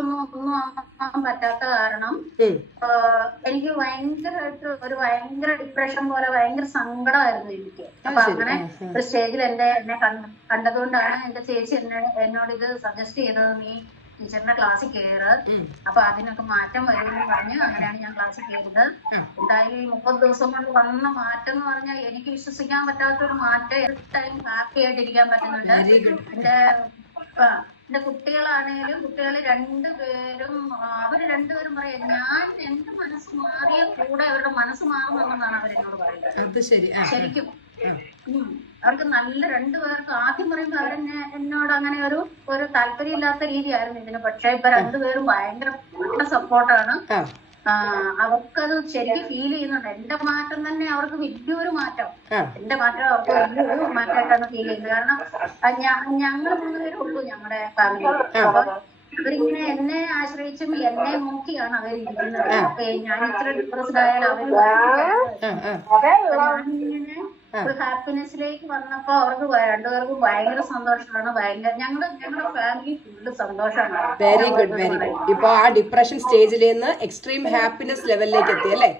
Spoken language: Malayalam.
ഒന്നും ആവാൻ പറ്റാത്ത കാരണം എനിക്ക് ഭയങ്കര ഡിപ്രഷൻ പോലെ ഭയങ്കര സങ്കടമായിരുന്നു എനിക്ക്. അപ്പൊ അങ്ങനെ ഒരു സ്റ്റേജിൽ എന്നെ കണ്ടതുകൊണ്ടാണ് എന്റെ ചേച്ചി എന്നോട് ഇത് സജസ്റ്റ് ചെയ്തത്, നീ ടീച്ചറിന്റെ ക്ലാസ്സിൽ കയറ്, അപ്പൊ അതിനൊക്കെ മാറ്റം വരുമെന്ന് പറഞ്ഞു. അങ്ങനെയാണ് ഞാൻ ക്ലാസ്സിൽ കയറിയത്. എന്തായാലും ഈ 30 ദിവസം കൊണ്ട് വന്ന മാറ്റം എന്ന് പറഞ്ഞാൽ എനിക്ക് വിശ്വസിക്കാൻ പറ്റാത്തൊരു മാറ്റം. ടൈം ഹാപ്പി ആയിട്ടിരിക്കാൻ പറ്റുന്നുണ്ട്. എന്റെ കുട്ടികളാണേലും കുട്ടികള് രണ്ടുപേരും രണ്ടുപേരും പറയാം, ഞാൻ എന്റെ മനസ്സ് മാറിയ കൂടെ അവരുടെ മനസ്സ് മാറുമെന്നാണ് അവരെന്നോട് പറയുന്നത്. ശരിക്കും അവർക്ക് നല്ല രണ്ടുപേർക്ക് ആദ്യം പറയുമ്പോ എന്നോട് അങ്ങനെ ഒരു താല്പര്യമില്ലാത്ത രീതിയായിരുന്നു ഇതിന്. പക്ഷെ ഇപ്പൊ രണ്ടുപേരും ഭയങ്കര സപ്പോർട്ടാണ്. അവർക്കത് ശരിക്കും ഫീൽ ചെയ്യുന്നുണ്ട്. എന്റെ മാറ്റം തന്നെ അവർക്ക് വലിയൊരു മാറ്റം. എന്റെ മാറ്റം അവർക്ക് വലിയൊരു മാറ്റമായിട്ടാണ് ഫീൽ ചെയ്യുന്നത്. കാരണം ഞങ്ങൾ 3 പേരേ ഉള്ളൂ ഞങ്ങളുടെ ഫാമിലി. അപ്പൊ അവരിങ്ങനെ എന്നെ ആശ്രയിച്ചും എന്നെ നോക്കിയാണ് അവരിരിക്കുന്നത്. ഞാൻ ഇത്ര ഡിപ്രസ്ഡ് ആയാലും ഞാനിങ്ങനെ ഒരു ഹാപ്പിനെസ്സിലേക്ക് വന്നപ്പോ അവർക്ക് രണ്ടുപേർക്കും ഭയങ്കര സന്തോഷമാണ്. ഞങ്ങളുടെ ഫാമിലി ഫുള്ള് സന്തോഷമാണ്. Very good, very good. ഇപ്പൊ ആ ഡിപ്രഷൻ സ്റ്റേജിൽ നിന്ന് എക്സ്ട്രീം ഹാപ്പിനെസ് ലെവലിലേക്ക് എത്തി അല്ലേ?